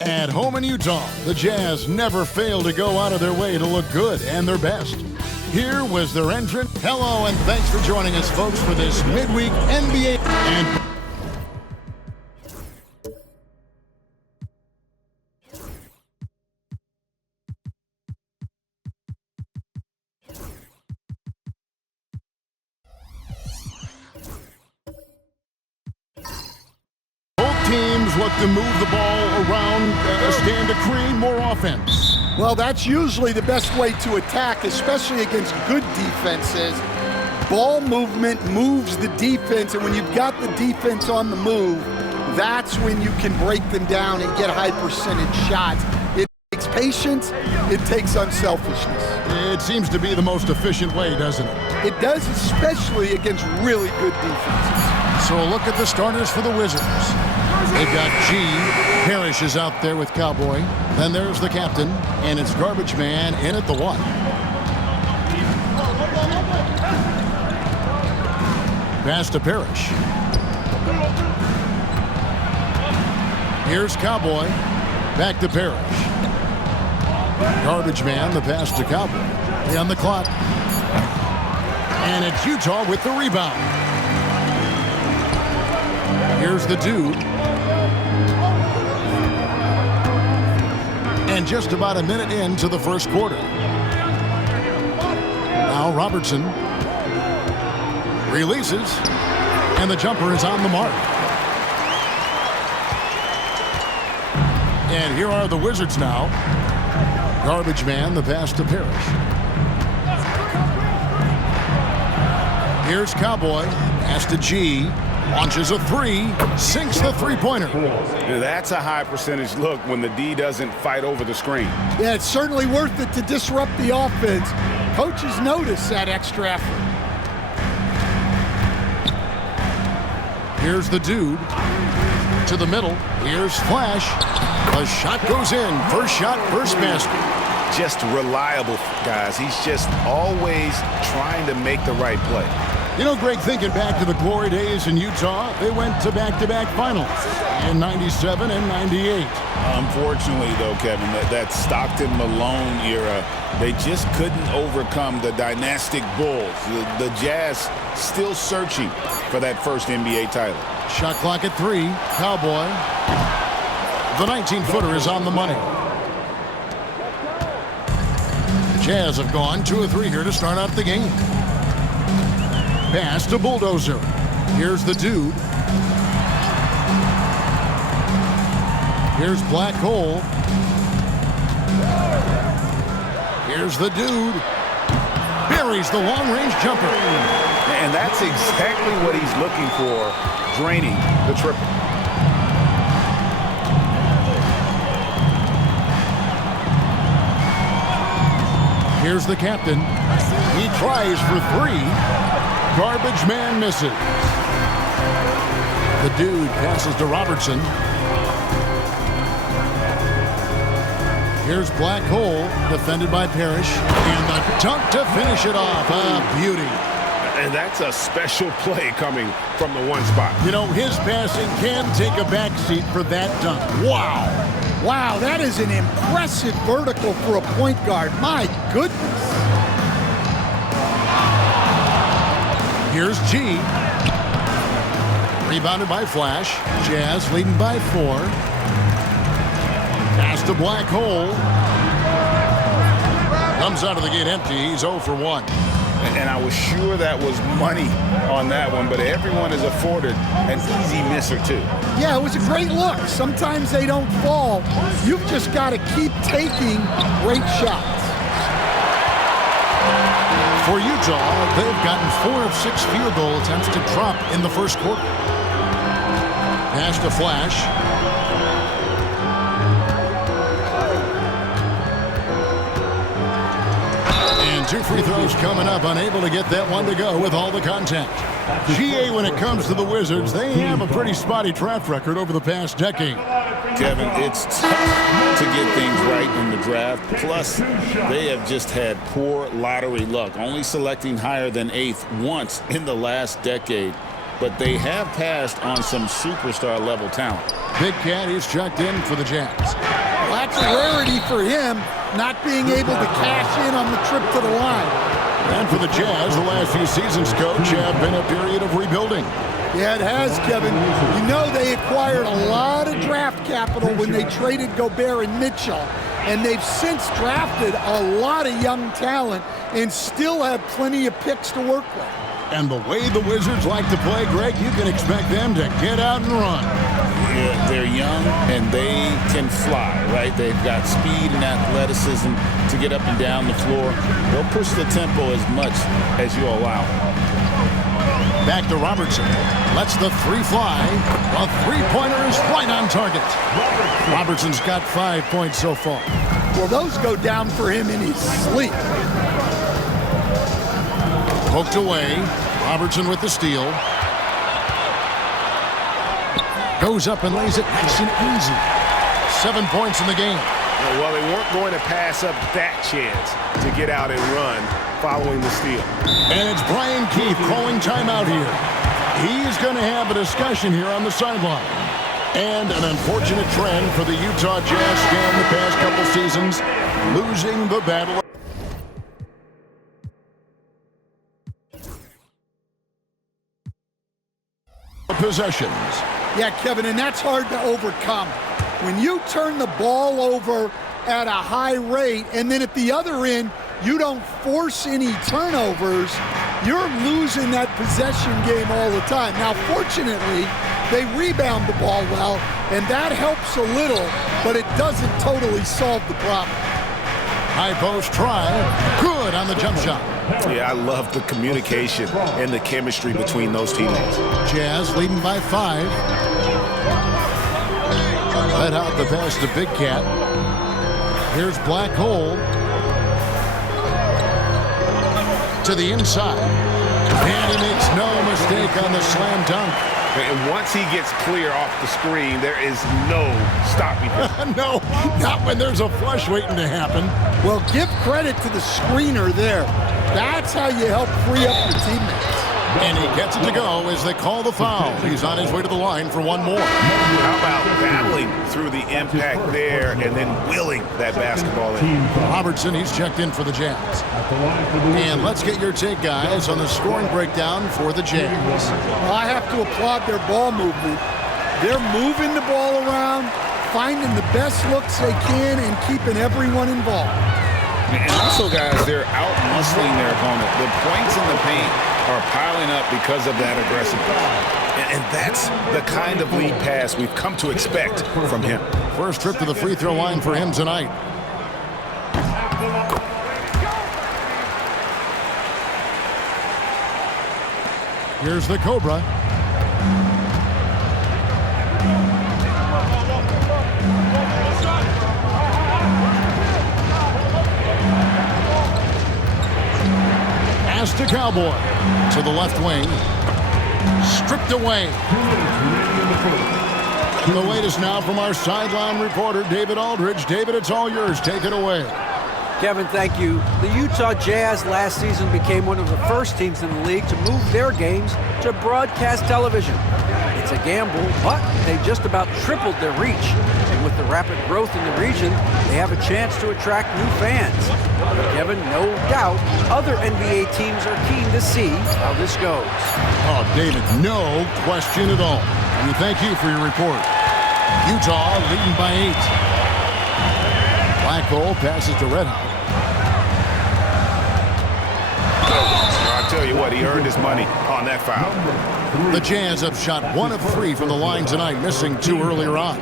At home in Utah, the Jazz never fail to go out of their way to look good and their best. Here was their entrant. Hello, and thanks for joining us, folks, for this midweek NBA and teams look to move the ball around, stand to create more offense. Well, that's usually the best way to attack, especially against good defenses. Ball movement moves the defense, and when you've got the defense on the move, that's when you can break them down and get high percentage shots. It takes patience, it takes unselfishness. It seems to be the most efficient way, doesn't it? It does, especially against really good defenses. So look at the starters for the Wizards. They've got G. Parrish is out there with Cowboy. Then there's the captain, and it's Garbage Man in at the 1. Pass to Parrish. Here's Cowboy. Back to Parrish. Garbage Man, the pass to Cowboy. Play on the clock. And it's Utah with the rebound. Here's the dude. And just about a minute into the first quarter. Now Robertson releases, and the jumper is on the mark. And here are the Wizards now. Garbage Man, the pass to Parrish. Here's Cowboy, pass to G. Launches a 3, sinks the three-pointer. That's a high percentage look when the D doesn't fight over the screen. Yeah, it's certainly worth it to disrupt the offense. Coaches notice that extra effort. Here's the dude to the middle. Here's Flash. A shot goes in. First shot, first basket. Just reliable, guys. He's just always trying to make the right play. You know, Greg, thinking back to the glory days in Utah, they went to back-to-back finals in 97 and 98. Unfortunately, though, Kevin, that Stockton-Malone era, they just couldn't overcome the dynastic Bulls. The Jazz still searching for that first NBA title. Shot clock at 3. Cowboy. The 19-footer is on the money. Jazz have gone 2 of 3 here to start out the game. Pass to Bulldozer. Here's the dude. Here's Black Hole. Here's the dude. Buries the long-range jumper. And that's exactly what he's looking for, draining the triple. Here's the captain. He tries for 3. Garbage Man misses. The dude passes to Robertson. Here's Black Hole, defended by Parrish. And the dunk to finish it off. A beauty. And that's a special play coming from the one spot. You know, his passing can take a backseat for that dunk. Wow. Wow, that is an impressive vertical for a point guard. My goodness. Here's G. Rebounded by Flash. Jazz leading by 4. Pass to Black Hole. Comes out of the gate empty. He's 0 for 1. And I was sure that was money on that one, but everyone is afforded an easy miss or 2. Yeah, it was a great look. Sometimes they don't fall. You've just got to keep taking great shots. For Utah, they've gotten 4 of 6 field goal attempts to drop in the first quarter. Pass to Flash. And 2 free throws coming up, unable to get that one to go with all the contact. GA, when it comes to the Wizards, they have a pretty spotty track record over the past decade. Kevin, it's tough to get things right in the draft. Plus, they have just had poor lottery luck, only selecting higher than 8th once in the last decade. But they have passed on some superstar-level talent. Big Cat is checked in for the Jazz. Well, that's a rarity for him, not being able to cash in on the trip to the line. And for the Jazz, the last few seasons, Coach, have been a period of rebuilding. Yeah, it has, Kevin. You know they acquired a lot of draft capital when they traded Gobert and Mitchell, and they've since drafted a lot of young talent and still have plenty of picks to work with. And the way the Wizards like to play, Greg, you can expect them to get out and run. Yeah, they're young and they can fly, right? They've got speed and athleticism to get up and down the floor. They'll push the tempo as much as you allow. Back to Robertson. Lets the three fly. A three-pointer is right on target. Robertson's got 5 points so far. Well, those go down for him in his sleep. Poked away. Robertson with the steal. Goes up and lays it nice and easy. 7 points in the game. Well, they weren't going to pass up that chance to get out and run following the steal. And it's Brian Keefe calling timeout here. He's going to have a discussion here on the sideline. And an unfortunate trend for the Utah Jazz span the past couple seasons, losing the battle. Possessions. Yeah, Kevin, and that's hard to overcome. When you turn the ball over at a high rate, and then at the other end, you don't force any turnovers, you're losing that possession game all the time. Now, fortunately, they rebound the ball well, and that helps a little, but it doesn't totally solve the problem. High post try. Good on the jump shot. Yeah, I love the communication and the chemistry between those teammates. Jazz leading by 5. Let out the pass to Big Cat. Here's Black Hole. To the inside. And he makes no mistake on the slam dunk. And once he gets clear off the screen, there is no stopping him. No, not when there's a flush waiting to happen. Well, give credit to the screener there. That's how you help free up your teammates. And he gets it to go as they call the foul. He's on his way to the line for one more. How about battling through the impact there and then willing that basketball in? Robertson, he's checked in for the Jazz. And let's get your take, guys, on the scoring breakdown for the Jazz. Well, I have to applaud their ball movement. They're moving the ball around, finding the best looks they can, and keeping everyone involved. And also, guys, they're out-muscling their opponent. The points in the paint are piling up because of that aggressiveness. And that's the kind of lead pass we've come to expect from him. First trip to the free throw line for him tonight. Here's the Cobra. Pass to Cowboy. To the left wing. Stripped away. The latest now from our sideline reporter, David Aldridge. David, it's all yours. Take it away. Kevin, thank you. The Utah Jazz last season became one of the first teams in the league to move their games to broadcast television. It's a gamble, but they just about tripled their reach. And with the rapid growth in the region, they have a chance to attract new fans. Kevin, no doubt, other NBA teams are keen to see how this goes. Oh, David, no question at all. And we thank you for your report. Utah leading by 8. Black Hole passes to Red Hot. I'll tell you what, he earned his money on that foul. The Jazz have shot 1 of 3 from the line tonight, missing 2 earlier on.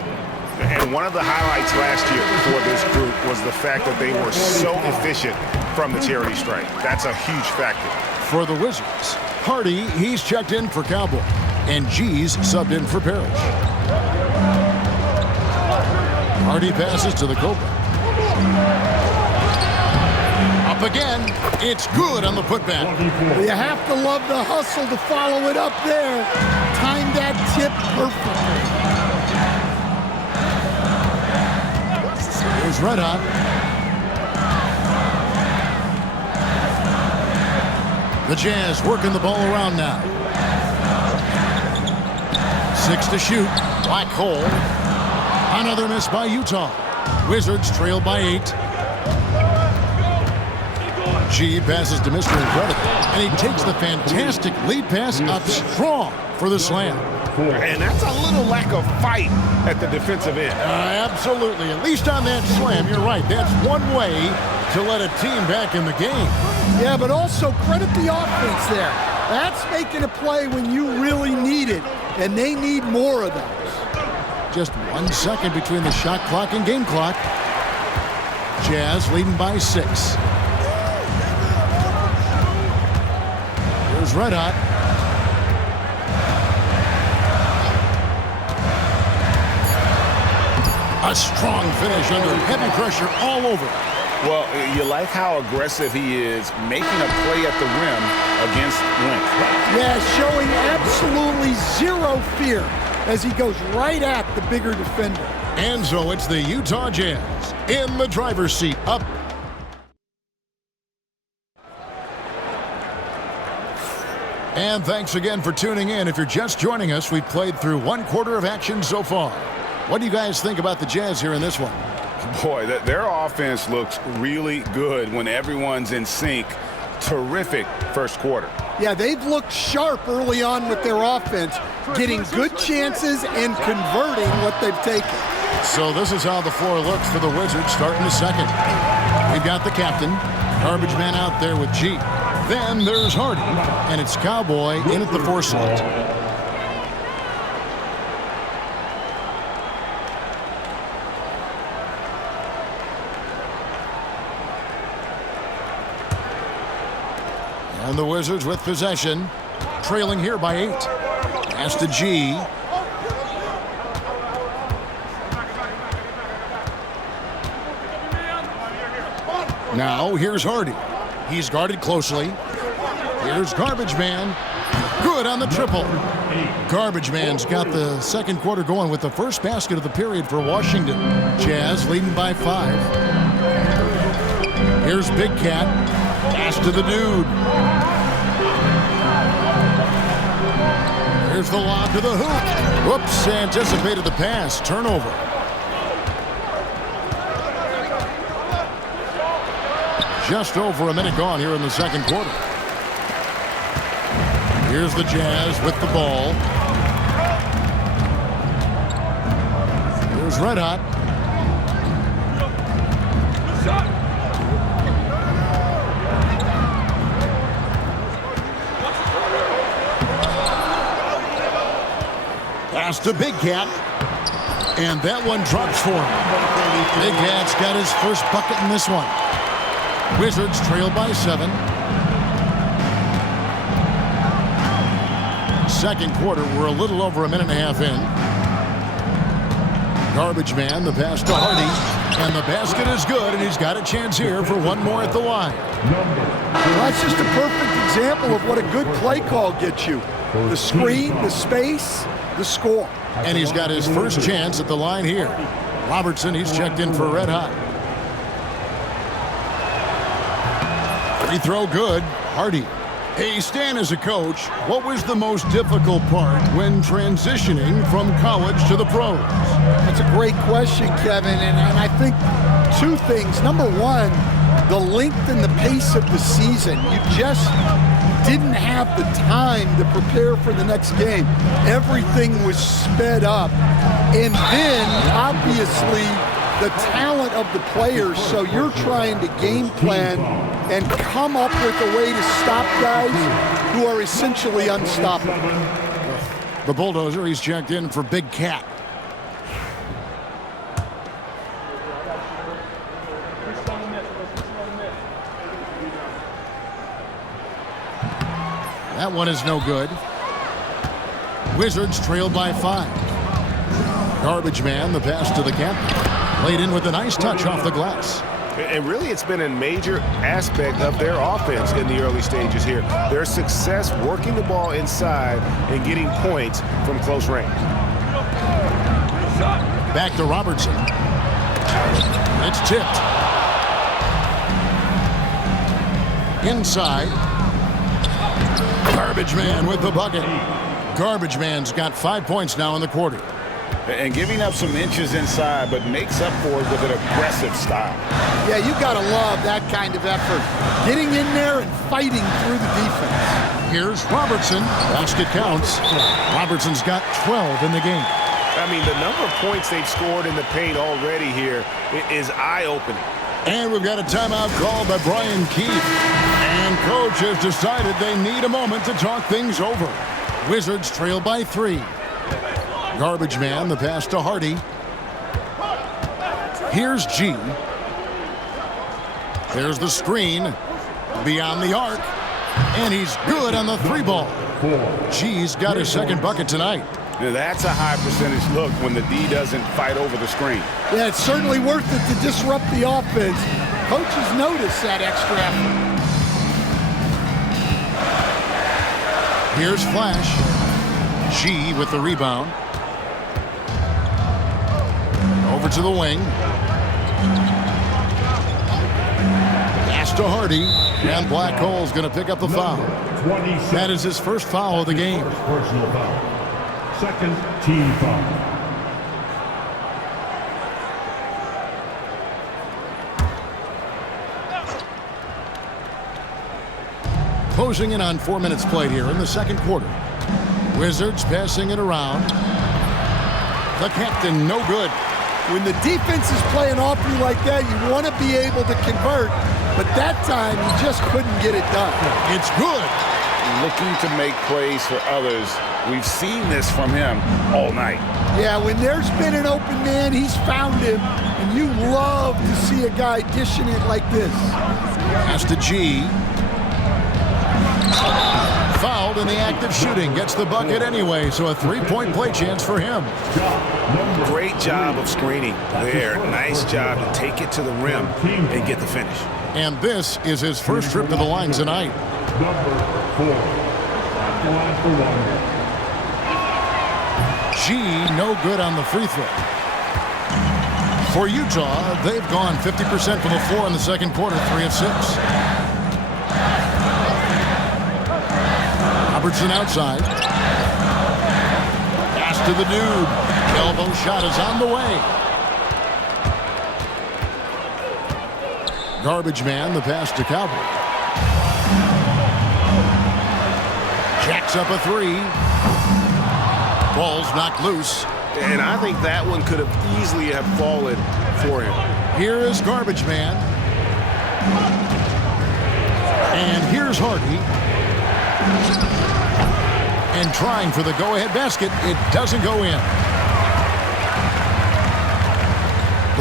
And one of the highlights last year for this group was the fact that they were so efficient from the charity stripe. That's a huge factor. For the Wizards, Hardy, he's checked in for Cowboy. And G's subbed in for Parrish. Hardy passes to the Cobra. Up again. It's good on the putback. You have to love the hustle to follow it up there. Timed that tip perfectly. Here's Red Hot. The Jazz working the ball around now. 6 to shoot. Black Hole. Another miss by Utah. Wizards trail by 8. G passes to Mr. Incredible, and he takes the fantastic lead pass up strong for the slam. And that's a little lack of fight at the defensive end. Absolutely. At least on that slam, you're right. That's one way to let a team back in the game. Yeah, but also credit the offense there. That's making a play when you really need it, and they need more of those. Just 1 second between the shot clock and game clock. Jazz leading by 6. Here's Red Hot. A strong finish under heavy pressure all over. Well, you like how aggressive he is making a play at the rim against length. Yeah, showing absolutely zero fear as he goes right at the bigger defender. And so it's the Utah Jazz in the driver's seat, up. And thanks again for tuning in. If you're just joining us, we've played through 1/4 of action so far. What do you guys think about the Jazz here in this one? Boy, their offense looks really good when everyone's in sync. Terrific first quarter. Yeah, they've looked sharp early on with their offense, getting good chances and converting what they've taken. So this is how the floor looks for the Wizards starting the second. We've got the captain, garbage man out there with G. Then there's Hardy, and it's Cowboy in at the 4 slot. And the Wizards with possession, trailing here by 8. Pass to G. Now here's Hardy. He's guarded closely. Here's Garbage Man. Good on the triple. Garbage Man's got the second quarter going with the first basket of the period for Washington. Jazz leading by 5. Here's Big Cat. Pass to the dude. Here's the lob to the hoop. Whoops, anticipated the pass. Turnover. Just over a minute gone here in the second quarter. Here's the Jazz with the ball. Here's Red Hot. Pass to Big Cat. And that one drops for him. Big Cat's got his first bucket in this one. Wizards trail by 7. Second quarter, we're a little over a minute and a half in. Garbage Man, the pass to Hardy. And the basket is good, and he's got a chance here for one more at the line. Well, that's just a perfect example of what a good play call gets you. The screen, the space, the score. And he's got his first chance at the line here. Robertson, he's checked in for Red Hot. Free throw good. Hardy. Hey, Stan, as a coach, what was the most difficult part when transitioning from college to the pros? That's a great question, Kevin, and I think 2 things. Number one, the length and the pace of the season. You just didn't have the time to prepare for the next game. Everything was sped up. And then, obviously, the talent of the players, so you're trying to game plan and come up with a way to stop guys who are essentially unstoppable. The bulldozer, he's checked in for Big Cat. That one is no good. Wizards trail by 5. Garbage Man, the pass to the captain. Laid in with a nice touch off the glass. And really, it's been a major aspect of their offense in the early stages here. Their success working the ball inside and getting points from close range. Back to Robertson. It's tipped. Inside. Garbage Man with the bucket. Garbage Man's got 5 points now in the quarter. and giving up some inches inside, but makes up for it with an aggressive style. Yeah, you got to love that kind of effort. Getting in there and fighting through the defense. Here's Robertson. Basket counts. Robertson's got 12 in the game. I mean, the number of points they've scored in the paint already here is eye-opening. And we've got a timeout called by Brian Keefe. And coach has decided they need a moment to talk things over. Wizards trail by 3. Garbage man, the pass to Hardy. Here's G. There's the screen. Beyond the arc. And he's good on the 3-ball. G's got his second bucket tonight. That's a high percentage look when the D doesn't fight over the screen. Yeah, it's certainly worth it to disrupt the offense. Coaches notice that extra effort. Here's Flash. G with the rebound. Over to the wing. Pass to Hardy. And Black Hole's going to pick up the foul. That is his first foul of the game. Personal foul. Second team foul. Closing in on 4 minutes played here in the second quarter. Wizards passing it around. The captain, no good. When the defense is playing off you like that, you want to be able to convert. But that time, he just couldn't get it done. It's good. Looking to make plays for others. We've seen this from him all night. Yeah, when there's been an open man, he's found him. And you love to see a guy dishing it like this. Pass to G. Fouled in the act of shooting. Gets the bucket anyway, so a 3-point play chance for him. Great job of screening there. Nice job to take it to the rim and get the finish. And this is his first trip to the line tonight. Number 4. At the line for 1. G, no good on the free throw. For Utah, they've gone 50% from the floor in the second quarter, 3 of 6. Robertson outside. Pass to the dude. Elbow shot is on the way. Garbage man, the pass to Cowboy. Jacks up a 3. Ball's knocked loose. And I think that one could have easily have fallen for him. Here is Garbage Man. And here's Hardy. And trying for the go-ahead basket. It doesn't go in.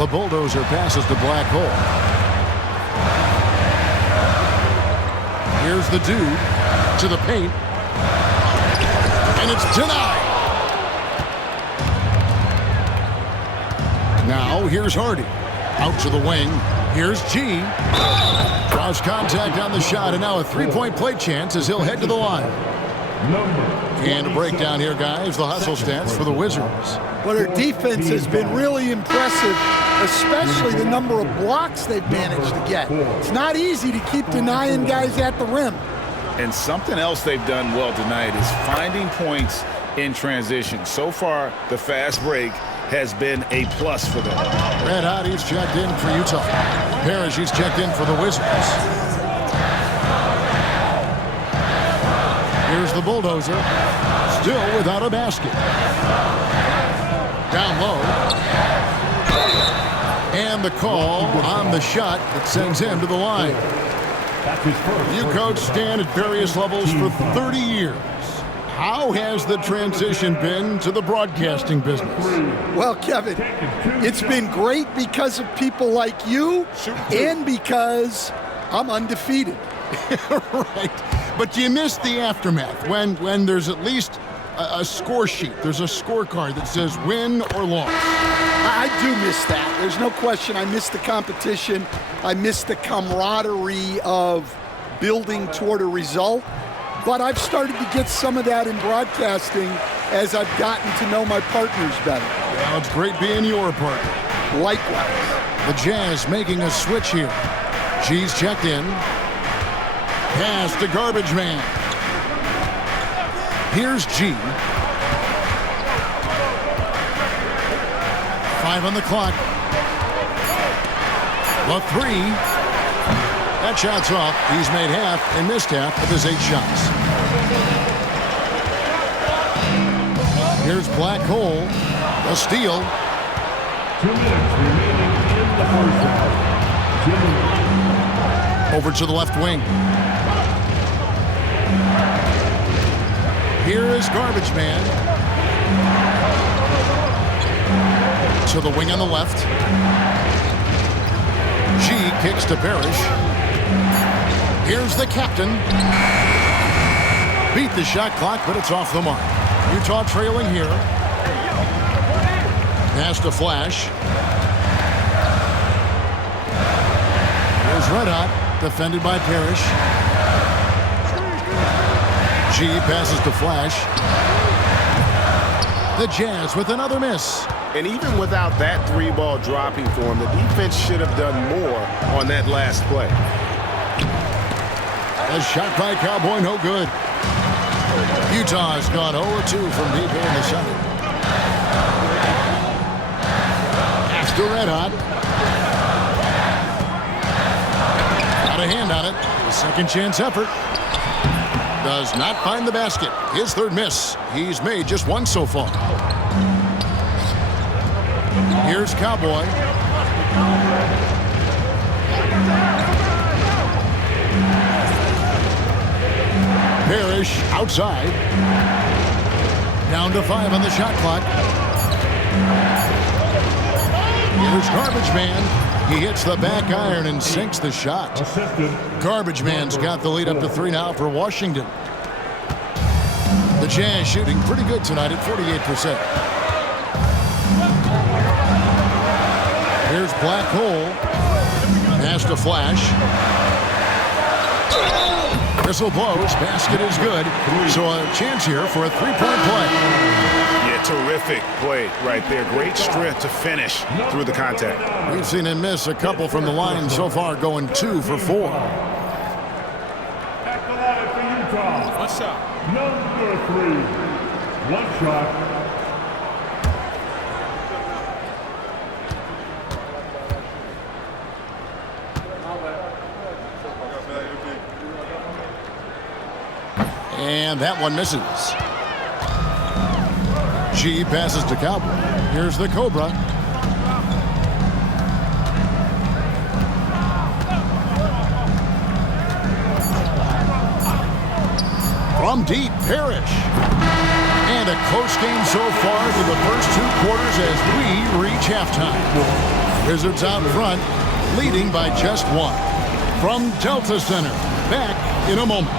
The bulldozer passes to Black Hole. Here's the dude to the paint. And it's denied. Now, here's Hardy. Out to the wing. Here's G. Draws contact on the shot, and now a 3-point play chance as he'll head to the line. And a breakdown here, guys. The hustle stats for the Wizards. But our defense has been really impressive, especially the number of blocks they've managed to get. It's not easy to keep denying guys at the rim. And something else they've done well tonight is finding points in transition. So far, the fast break has been a plus for them. Red Hotties checked in for Utah. Parrish checked in for the Wizards. Here's the bulldozer. Still without a basket. Down low. And the call on the shot that sends him to the line. You coach Stan at various levels for 30 years. How has the transition been to the broadcasting business? Well, Kevin, it's been great because of people like you and because I'm undefeated. Right. But you miss the aftermath when there's at least a score sheet. There's a scorecard that says win or loss. I do miss that. There's no question. I miss the competition. I miss the camaraderie of building toward a result. But I've started to get some of that in broadcasting as I've gotten to know my partners better. Well, it's great being your partner. Likewise. The Jazz making a switch here. G's checked in. Pass to Garbage Man. Here's G. 5 on the clock. The 3. That shot's off. He's made half and missed half of his 8 shots. Here's Black Hole. A steal. 2 minutes remaining in the first half. Over to the left wing. Here is Garbage Man. To the wing on the left. G kicks to Parrish. Here's the captain. Beat the shot clock, but it's off the mark. Utah trailing here. Pass to Flash. Here's Red Hot, defended by Parrish. G passes to Flash. The Jazz with another miss. And even without that 3-ball dropping for him, the defense should have done more on that last play. A shot by Cowboy, no good. Utah's gone 0-2 from deep here in the second. Pass to Red Hot. Got a hand on it. A second chance effort. Does not find the basket. His 3rd miss. He's made just 1 so far. Here's Cowboy. Parrish outside. Down to 5 on the shot clock. Here's Garbage Man. He hits the back iron and sinks the shot. Garbage Man's got the lead up to 3 now for Washington. The Jazz shooting pretty good tonight at 48%. Here's Black Hole. Pass to Flash. Whistle blows. Basket is good. So a chance here for a 3-point play. Yeah, terrific play right there. Great strength to finish through the contact. We've seen him miss a couple from the line so far, going 2 for 4. At the line for Utah. One shot. Number 3. 1 shot. And that one misses. G passes to Cowboy. Here's the Cobra. From deep, Parrish. And a close game so far for the first 2 quarters as we reach halftime. Wizards out front, leading by just 1. From Delta Center, back in a moment.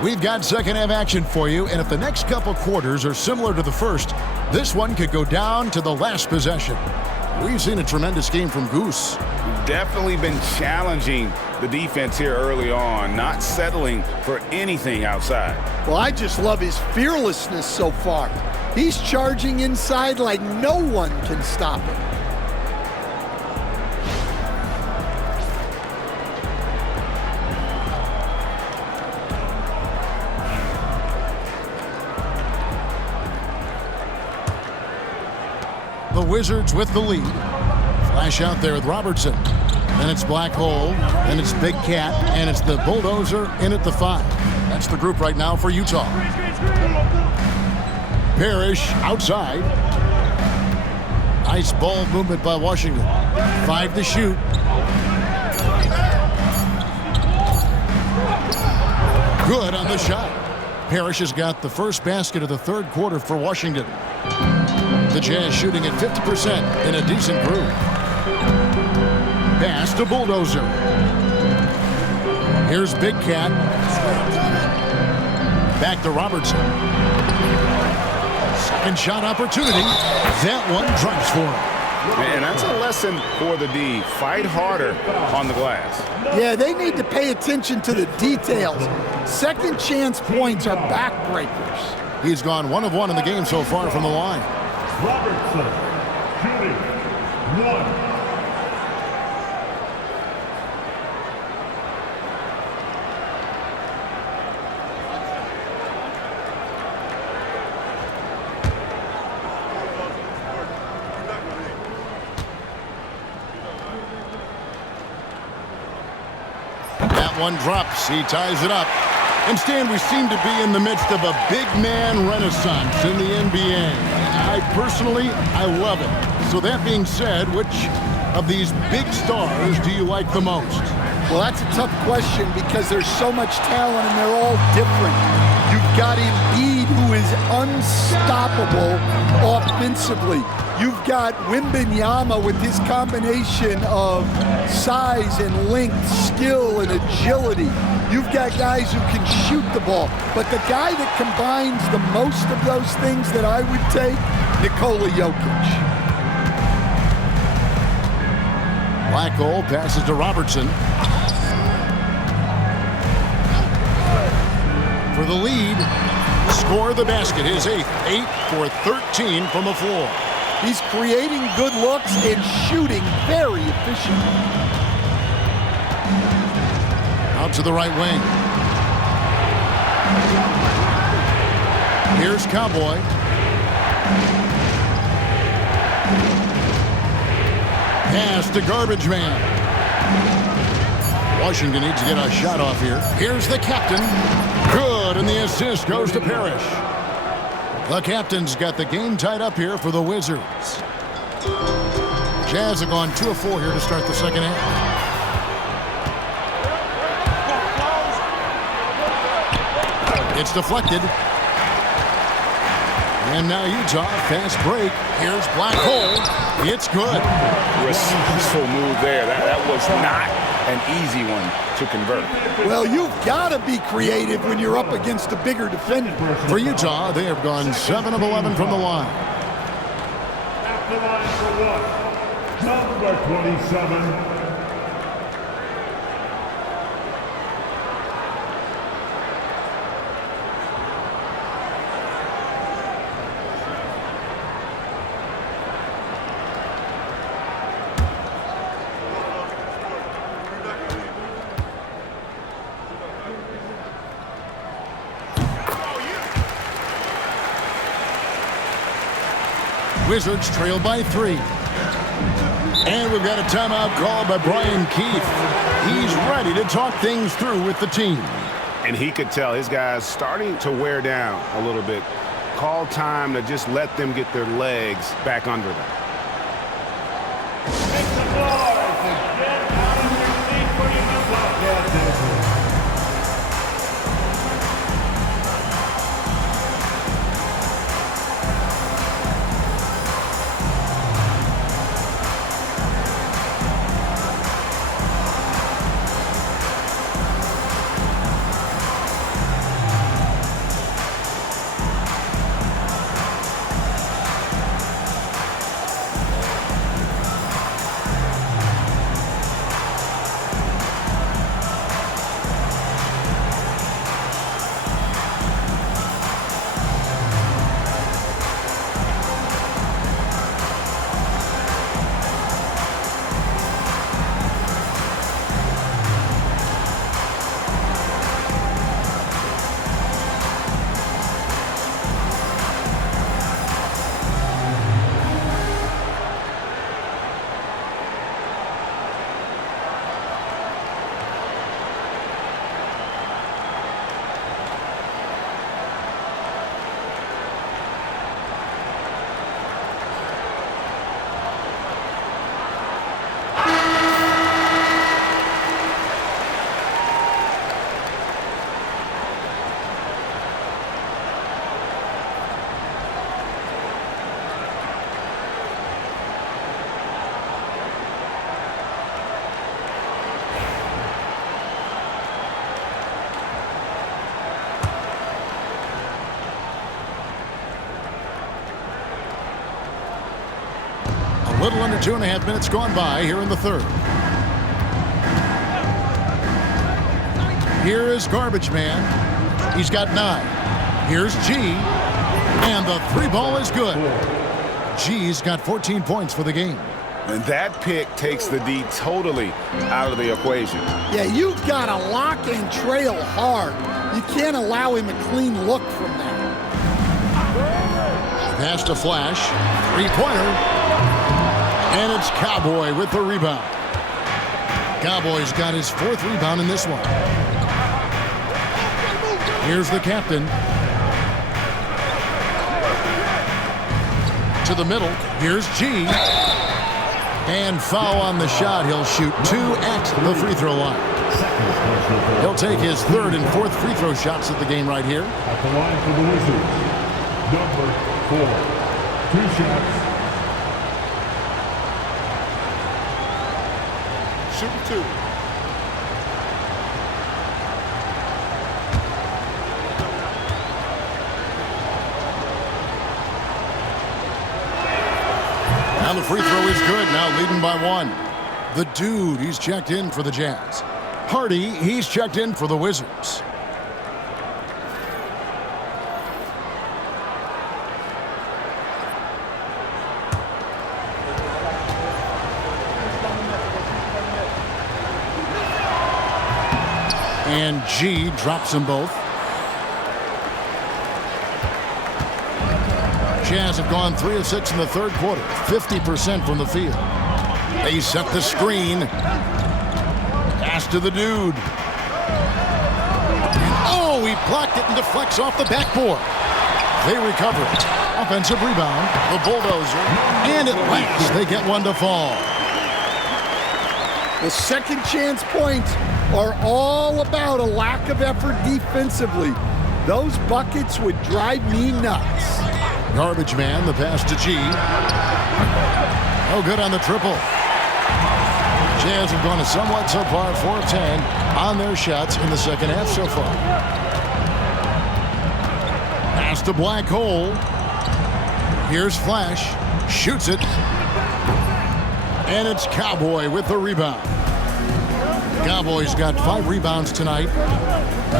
We've got second half action for you, and if the next couple quarters are similar to the first, this one could go down to the last possession. We've seen a tremendous game from Goose. Definitely been challenging the defense here early on, not settling for anything outside. Well, I just love his fearlessness so far. He's charging inside like no one can stop him. The Wizards with the lead. Flash out there with Robertson. Then it's Black Hole. Then it's Big Cat. And it's the Bulldozer in at the 5. That's the group right now for Utah. Parrish outside. Nice ball movement by Washington. 5 to shoot. Good on the shot. Parrish has got the first basket of the third quarter for Washington. The Jazz shooting at 50% in a decent groove. Pass to Bulldozer. Here's Big Cat. Back to Robertson. Second shot opportunity. That one drives for him. And that's a lesson for the D. Fight harder on the glass. Yeah, they need to pay attention to the details. Second chance points are backbreakers. He's gone 1 of 1 in the game so far from the line. Robertson shooting 1. One drops. He ties it up. And Stan, we seem to be in the midst of a big man renaissance in the NBA. I love it. So that being said, which of these big stars do you like the most? Well, that's a tough question because there's so much talent and they're all different. You've got Embiid, who is unstoppable offensively. You've got Wembanyama with his combination of size and length, skill and agility. You've got guys who can shoot the ball. But the guy that combines the most of those things that I would take, Nikola Jokic. Black hole passes to Robertson. For the lead, score the basket. His 8th, 8 for 13 from the floor. He's creating good looks and shooting very efficient. Out to the right wing. Here's Cowboy. Pass to Garbage Man. Washington needs to get a shot off here. Here's the captain. Good, and the assist goes to Parrish. The captain's got the game tied up here for the Wizards. Jazz have gone 2 of 4 here to start the second half. It's deflected. And now Utah, fast break. Here's Black Hole. It's good. Resourceful move there. That was not an easy one to convert. Well, you've got to be creative when you're up against a bigger defender. For Utah, they have gone 7 of 11 from the line. At the line for 1, number 27. Wizards trail by 3. And we've got a timeout called by Brian Keefe. He's ready to talk things through with the team. And he could tell his guys starting to wear down a little bit. Call time to just let them get their legs back under them. Make some noise and get out of your seat for your broadcast table. Little under 2.5 minutes gone by here in the third. Here is Garbage Man. He's got 9. Here's G. And the 3 ball is good. G's got 14 points for the game. And that pick takes the D totally out of the equation. Yeah, you've got to lock and trail hard. You can't allow him a clean look from that. Pass to Flash. 3-pointer. And it's Cowboy with the rebound. Cowboy's got his 4th rebound in this one. Here's the captain. To the middle. Here's G. And foul on the shot. He'll shoot 2 at the free throw line. He'll take his 3rd and 4th free throw shots at the game right here. At the line for the Wizards, number 4. 2 shots. Shooting 2. Now the free throw is good. Now leading by 1. The Dude, he's checked in for the Jazz. Hardy, he's checked in for the Wizards. And G drops them both. Jazz have gone 3 of 6 in the third quarter, 50% from the field. They set the screen. Pass to the Dude. And oh, he blocked it and deflects off the backboard. They recover it. Offensive rebound. The Bulldozer. And at last, they get one to fall. The second chance points are all about a lack of effort defensively. Those buckets would drive me nuts. Garbage Man, the pass to G. No good on the triple. Jazz have gone a somewhat subpar 4 of 10 on their shots in the second half so far. Pass to Black Hole. Here's Flash. Shoots it. And it's Cowboy with the rebound. Cowboy's got 5 rebounds tonight.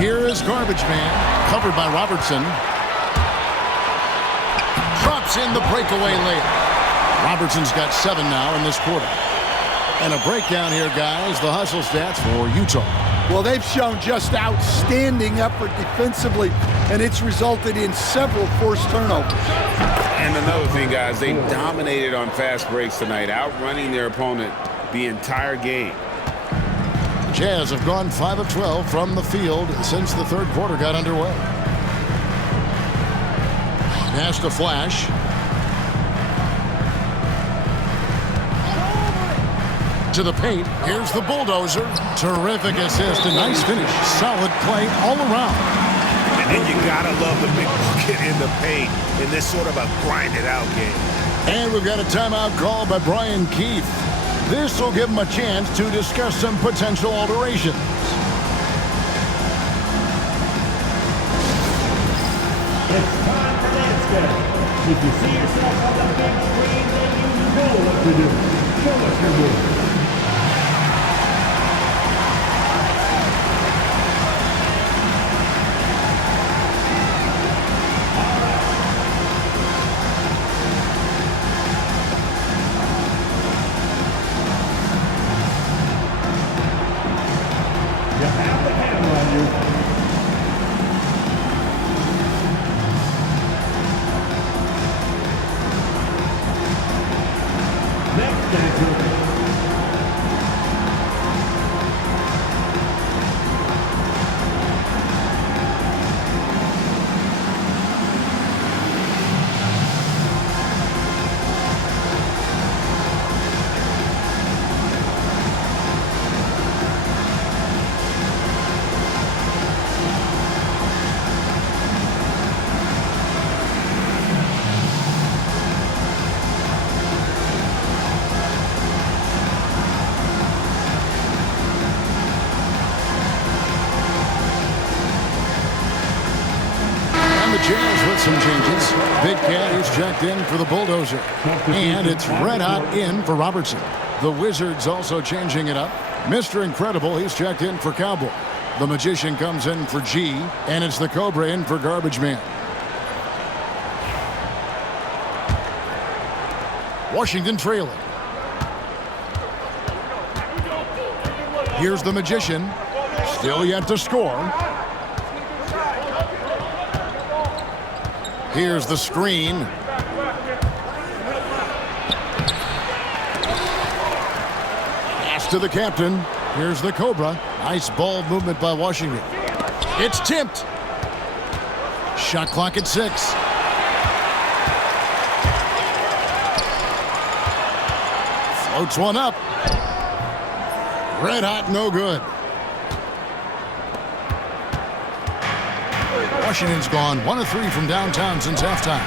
Here is Garbage Man, covered by Robertson. Drops in the breakaway layup. Robertson's got 7 now in this quarter. And a breakdown here, guys. The hustle stats for Utah. Well, they've shown just outstanding effort defensively, and it's resulted in several forced turnovers. And another thing, guys, they dominated on fast breaks tonight, outrunning their opponent the entire game. Jazz have gone 5 of 12 from the field since the third quarter got underway. Pass to Flash. To the paint. Here's the Bulldozer. Terrific assist. A nice finish. Solid play all around. And then you gotta love the big bucket in the paint in this sort of a grinded-out game. And we've got a timeout called by Brian Keith. This will give him a chance to discuss some potential alterations. It's time for dance day. If you see yourself on the big screen, then you know what to do. Show us your move. You have the camera on you. Next dancer. with some changes. Big Cat is checked in for the Bulldozer. And it's Red Hot in for Robertson. The Wizards also changing it up. Mr. Incredible, he's checked in for Cowboy. The Magician comes in for G, and it's the Cobra in for Garbage Man. Washington trailing. Here's the Magician. Still yet to score. Here's the screen. Pass to the captain. Here's the Cobra. Nice ball movement by Washington. It's tipped. Shot clock at 6. Floats one up. Red Hot, no good. Washington's gone 1 of 3 from downtown since halftime.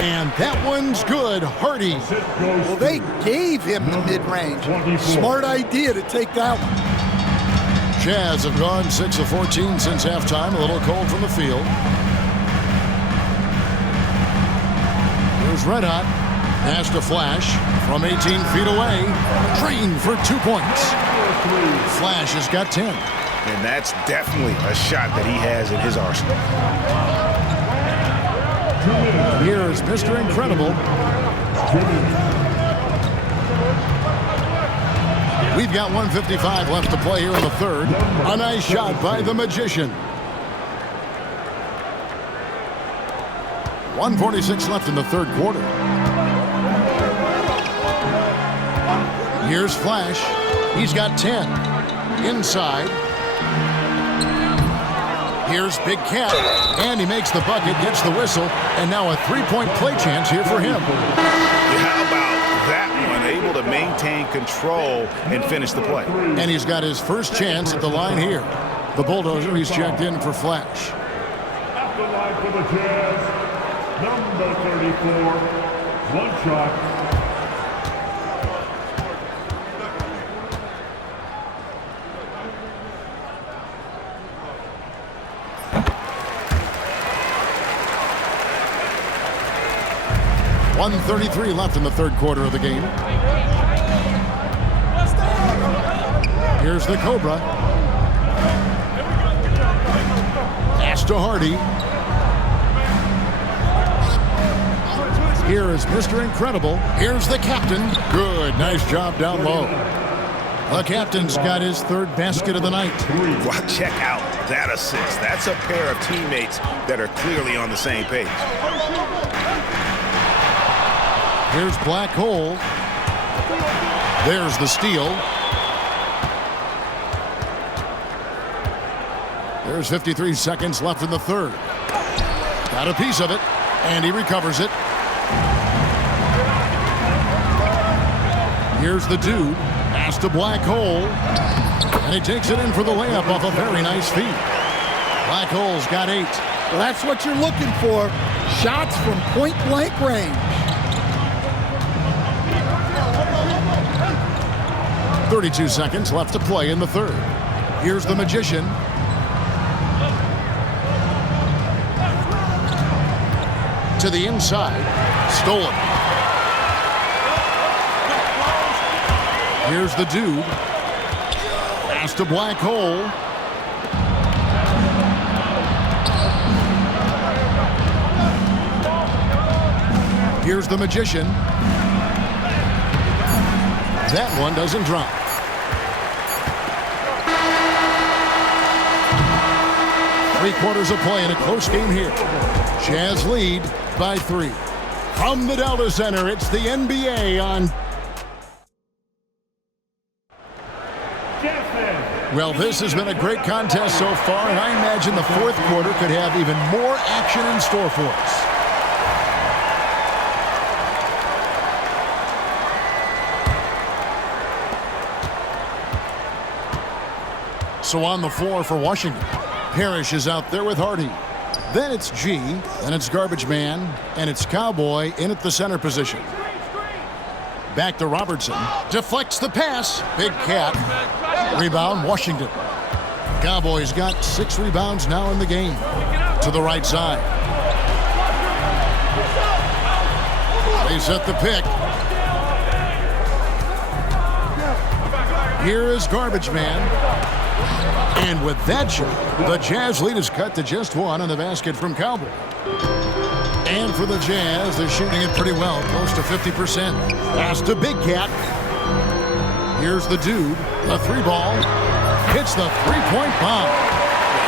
And that one's good. Hardy. Well, they gave him the mid-range. Smart idea to take that one. Jazz have gone 6 of 14 since halftime. A little cold from the field. Here's Red Hot. Pass to Flash from 18 feet away. Green for 2 points. Flash has got 10. And that's definitely a shot that he has in his arsenal. Here is Mr. Incredible. We've got 1:55 left to play here in the third. A nice shot by the Magician. 1:46 left in the third quarter. Here's Flash. He's got 10. Inside. Here's Big Cat. And he makes the bucket, gets the whistle, and now a three-point play chance here for him. How about that one? Able to maintain control and finish the play. And he's got his first chance at the line here. The Bulldozer, he's checked in for Flash. At the line for the Jazz, number 34, one shot. .133 left in the third quarter of the game. Here's the Cobra. Pass to Hardy. Here is Mr. Incredible. Here's the captain. Good. Nice job down low. The captain's got his third basket of the night. Well, check out that assist. That's a pair of teammates that are clearly on the same page. Here's Black Hole. There's the steal. There's 53 seconds left in the third. Got a piece of it, and he recovers it. Here's the dude. Pass to Black Hole. And he takes it in for the layup off a very nice feed. Black Hole's got 8. Well, that's what you're looking for. Shots from point-blank range. 32 seconds left to play in the third. Here's the Magician. To the inside. Stolen. Here's the dude. Pass to Black Hole. Here's the Magician. That one doesn't drop. Three quarters of play in a close game here. Jazz lead by 3. From the Delta Center, it's the NBA on. Well, this has been a great contest so far, and I imagine the fourth quarter could have even more action in store for us. So on the floor for Washington, Parrish is out there with Hardy. Then it's G, then it's Garbage Man, and it's Cowboy in at the center position. Back to Robertson. Deflects the pass. Big Cat. Rebound, Washington. Cowboys got 6 rebounds now in the game. To the right side. They set the pick. Here is Garbage Man. And with that shot, the Jazz lead is cut to just one on the basket from Cowboy. And for the Jazz, they're shooting it pretty well, close to 50%. Pass to Big Cat. Here's the dude, the three ball. Hits the three-point bomb.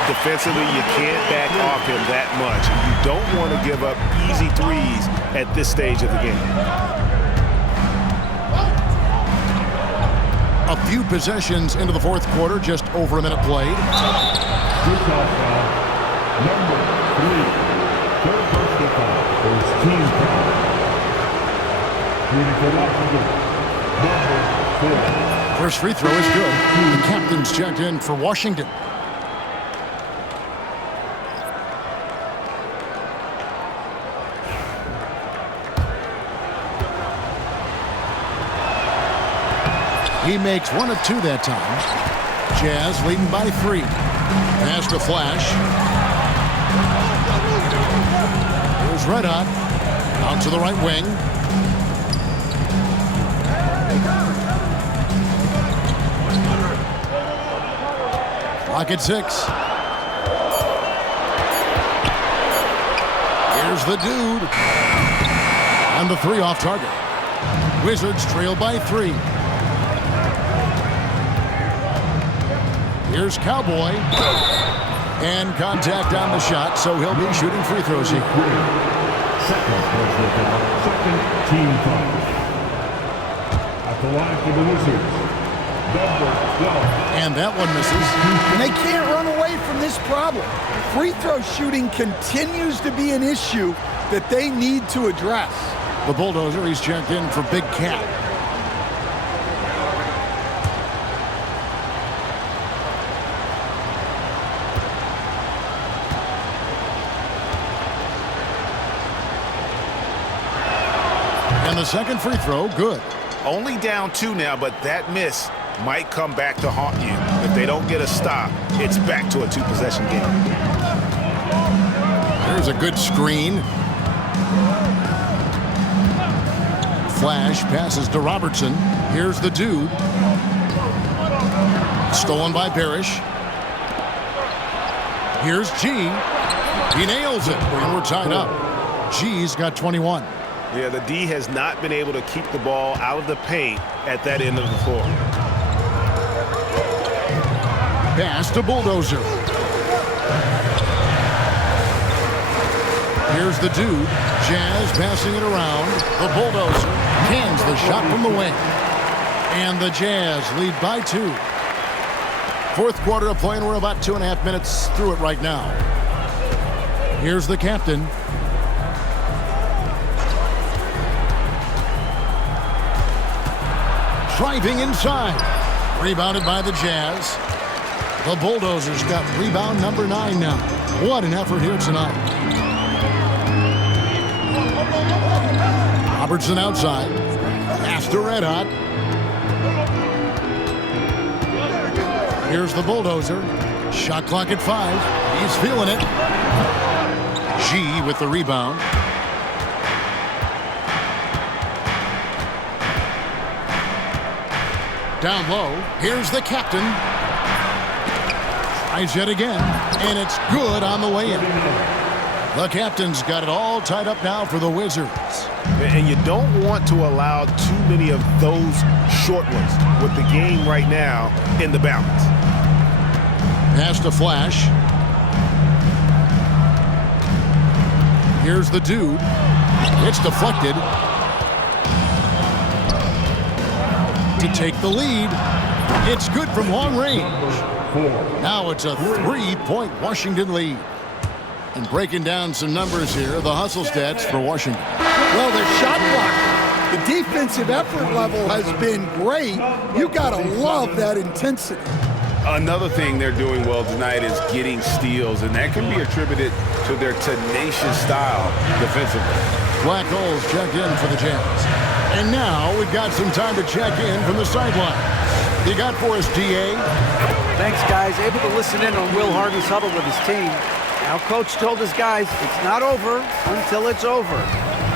Defensively, you can't back off him that much. You don't want to give up easy threes at this stage of the game. A few possessions into the fourth quarter, just over a minute played. Number 3. Third personal foul. First team foul. Shooting for Washington. Number 4. First free throw is good. The captain's checked in for Washington. He makes one of two that time. Jazz leading by 3. Pass to Flash. Here's Red Hot. Out to the right wing. Clock at 6. Here's the dude. And the 3 off target. Wizards trail by 3. Here's Cowboy. And contact on the shot, so he'll be shooting free throws here. Second team foul. At the line for the Wizards. Number 12. And that one misses. And they can't run away from this problem. Free throw shooting continues to be an issue that they need to address. The Bulldozer, he's checked in for Big Cat. And the second free throw, good. Only down 2 now, but that miss might come back to haunt you. If they don't get a stop, it's back to a 2-possession game. There's a good screen. Flash passes to Robertson. Here's the dude. Stolen by Parrish. Here's G. He nails it, and we're tied up. G's got 21. Yeah, the D has not been able to keep the ball out of the paint at that end of the floor. Pass to Bulldozer. Here's the dude. Jazz passing it around. The Bulldozer cans the shot from the wing. And the Jazz lead by 2. Fourth quarter of play, and we're about 2.5 minutes through it right now. Here's the captain. Driving inside. Rebounded by the Jazz. The Bulldozers got rebound number 9 now. What an effort here tonight. Robertson outside. Pass to Red Hot. Here's the Bulldozer. Shot clock at 5. He's feeling it. G with the rebound. Down low. Here's the captain. Tries yet again. And it's good on the way in. The captain's got it all tied up now for the Wizards. And you don't want to allow too many of those short ones with the game right now in the balance. Pass to Flash. Here's the dude. It's deflected. To take the lead. It's good from long range. Now it's a 3-point Washington lead. And breaking down some numbers here, the hustle stats for Washington. Well, their shot block, the defensive effort level has been great. You gotta love that intensity. Another thing they're doing well tonight is getting steals, and that can be attributed to their tenacious style defensively. Black holes checked in for the Jazz. And now we've got some time to check in from the sideline. You got for us, DA? Thanks, guys. Able to listen in on Will Hardy's huddle with his team. Now, Coach told his guys, it's not over until it's over.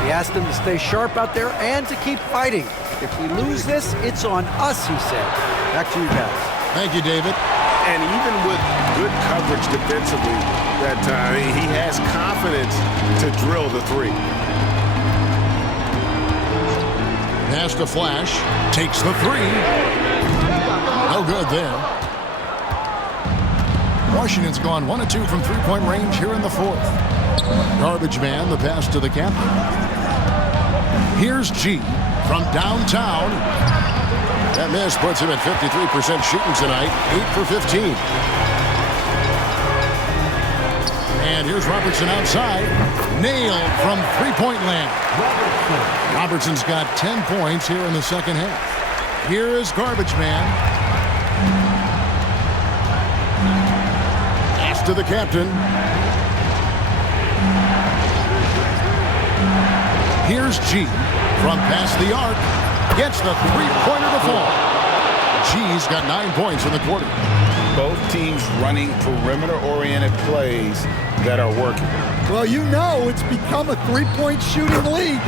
The He asked them to stay sharp out there and to keep fighting. If we lose this, it's on us, he said. Back to you guys. Thank you, David. And even with good coverage defensively that time, he has confidence to drill the three. Pass to Flash. Takes the three. No good there. Washington's gone 1 of 2 from three-point range here in the fourth. Garbage man, the pass to the captain. Here's G from downtown. That miss puts him at 53% shooting tonight, 8 for 15. And here's Robertson outside. Nailed from three-point land. Robertson's got 10 points here in the second half. Here is Garbage Man. Pass to the captain. Here's G from past the arc. Gets the three-pointer to fall. G's got 9 points in the quarter. Both teams running perimeter-oriented plays that are working. Well, you know it's become a three-point shooting league.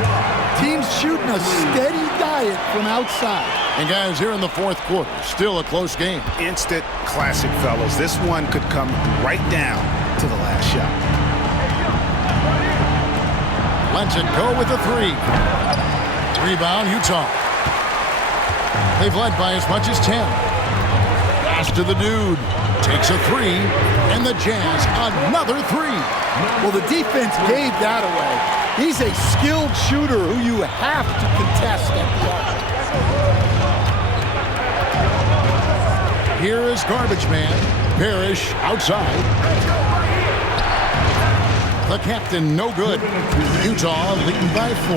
Teams shooting a steady diet from outside. And guys, here in the fourth quarter, still a close game. Instant classic, fellas. This one could come right down to the last shot. Lets it go with the three. Rebound, Utah. They've led by as much as 10. Pass to the dude. Takes a three. And the Jazz, another three. Well, the defense gave that away. He's a skilled shooter who you have to contest at the arc. Here is Garbage Man. Parrish outside. The captain, no good. Utah leading by 4.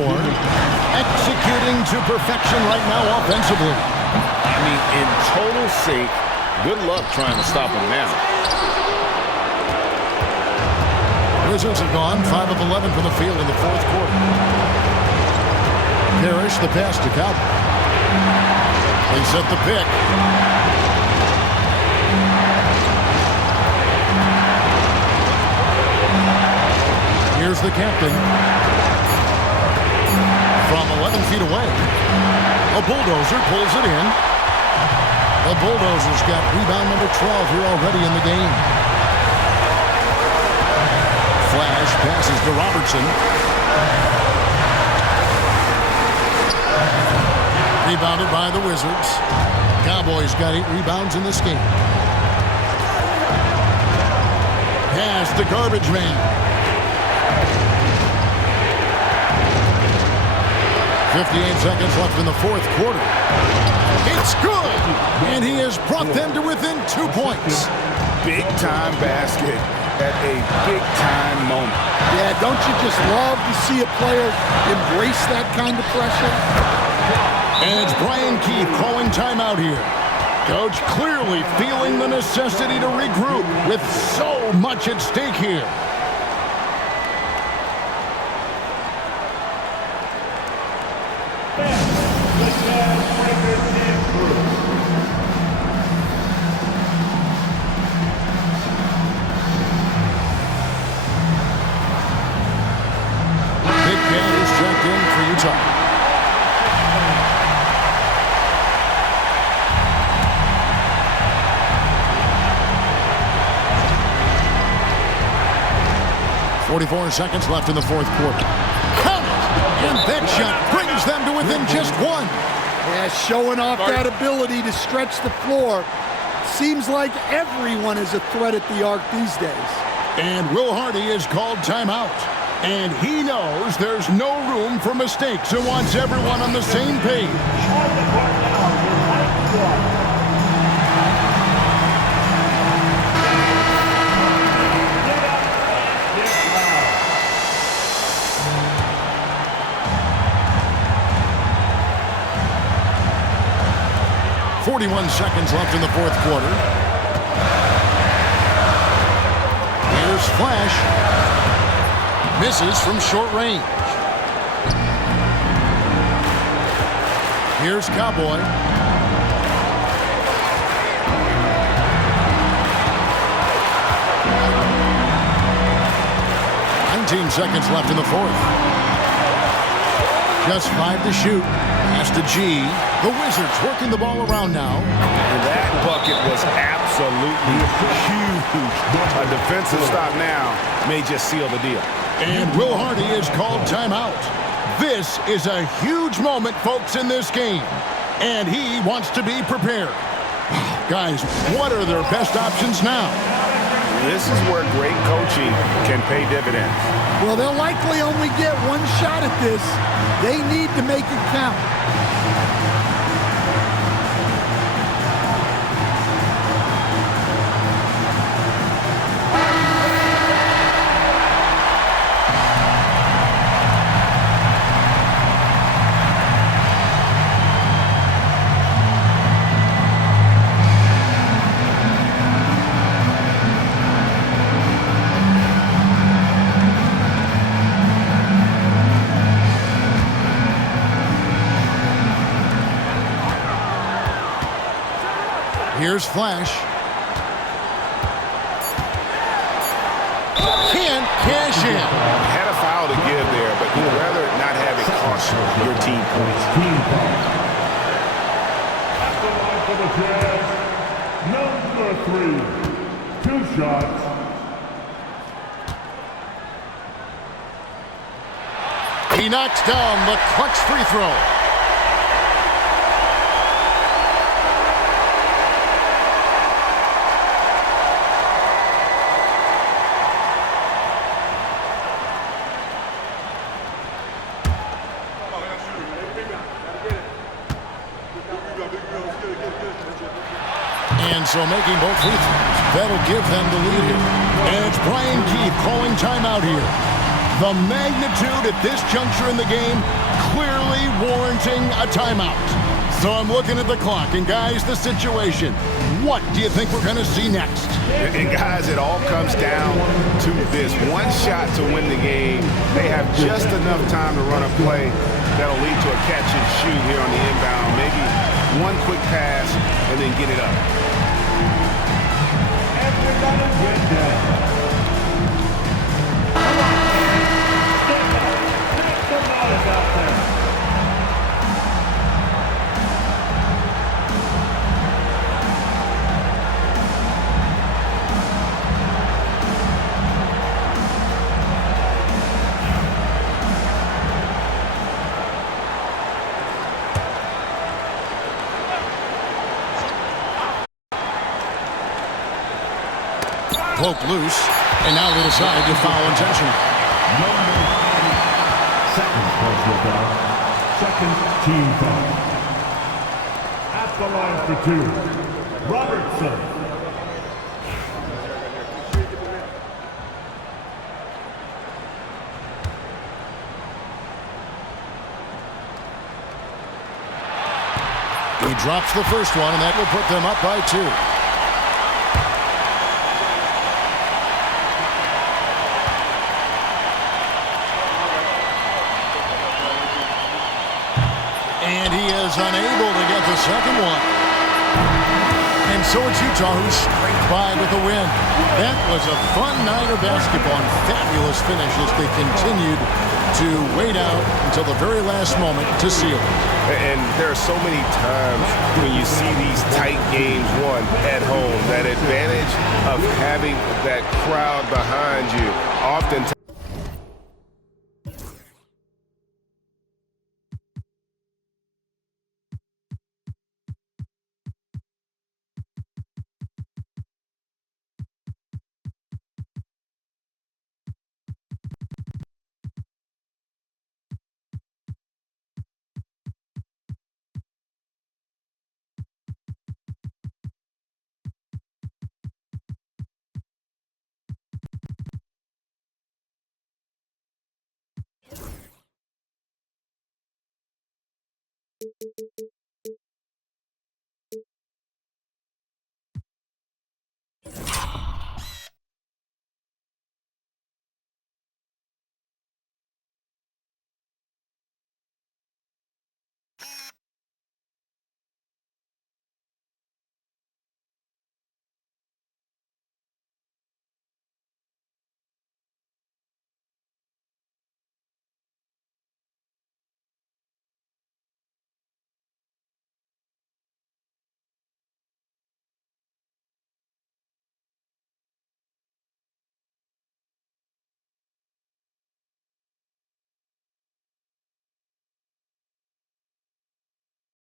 Executing to perfection right now offensively. I mean, in total sync. Good luck trying to stop him now. Wizards have gone 5 of 11 from the field in the fourth quarter. Parrish, the pass to Cowboy. They set the pick. Here's the captain. From 11 feet away. A bulldozer pulls it in. The Bulldozers got rebound number 12 here already in the game. Flash passes to Robertson. Rebounded by the Wizards. Cowboys got 8 rebounds in this game. Pass to Garbage Man. 58 seconds left in the fourth quarter. It's good! And he has brought them to within 2 points. Big-time basket at a big-time moment. Yeah, don't you just love to see a player embrace that kind of pressure? And it's Brian Keith calling timeout here. Coach clearly feeling the necessity to regroup with so much at stake here. Utah. 44 seconds left in the fourth quarter. Count it! And that shot brings them to within just 1. Yeah, showing off that ability to stretch the floor. Seems like everyone is a threat at the arc these days. And Will Hardy is called timeout. And he knows there's no room for mistakes and wants everyone on the same page. 41 seconds left in the fourth quarter. Here's Flash. Misses from short range. Here's Cowboy. Seconds left in the fourth. Just 5 to shoot. Pass to G. The Wizards working the ball around now. And that bucket was absolutely huge. A defensive stop now may just seal the deal. And Will Hardy is called timeout. This is a huge moment, folks, in this game. And he wants to be prepared. Guys, what are their best options now? This is where great coaching can pay dividends. Well, they'll likely only get one shot at this. They need to make it count. Here's Flash. Can't cash in. Had a foul to give there, but you'd rather not have it cost your team points. Team foul. At the line for the Jazz, number 3. 2 shots. He knocks down the clutch free throw. And so making both free throws, that'll give them the lead here. And it's Brian Keefe calling timeout here. The magnitude at this juncture in the game clearly warranting a timeout. So I'm looking at the clock, and guys, the situation. What do you think we're going to see next? And guys, it all comes down to this. One shot to win the game. They have just enough time to run a play that'll lead to a catch and shoot here on the inbound. Maybe one quick pass and then get it up. Everybody get down. Come on, step up. Make some noise out there. Poke loose, and now they decide to foul intentional. Second personal foul. Second team foul. At the line for 2, Robertson. He drops the first one, and that will put them up by 2. And he is unable to get the second one. And so it's Utah who scraped by with the win. That was a fun night of basketball and fabulous finish as they continued to wait out until the very last moment to seal it. And there are so many times when you see these tight games won at home, that advantage of having that crowd behind you oftentimes.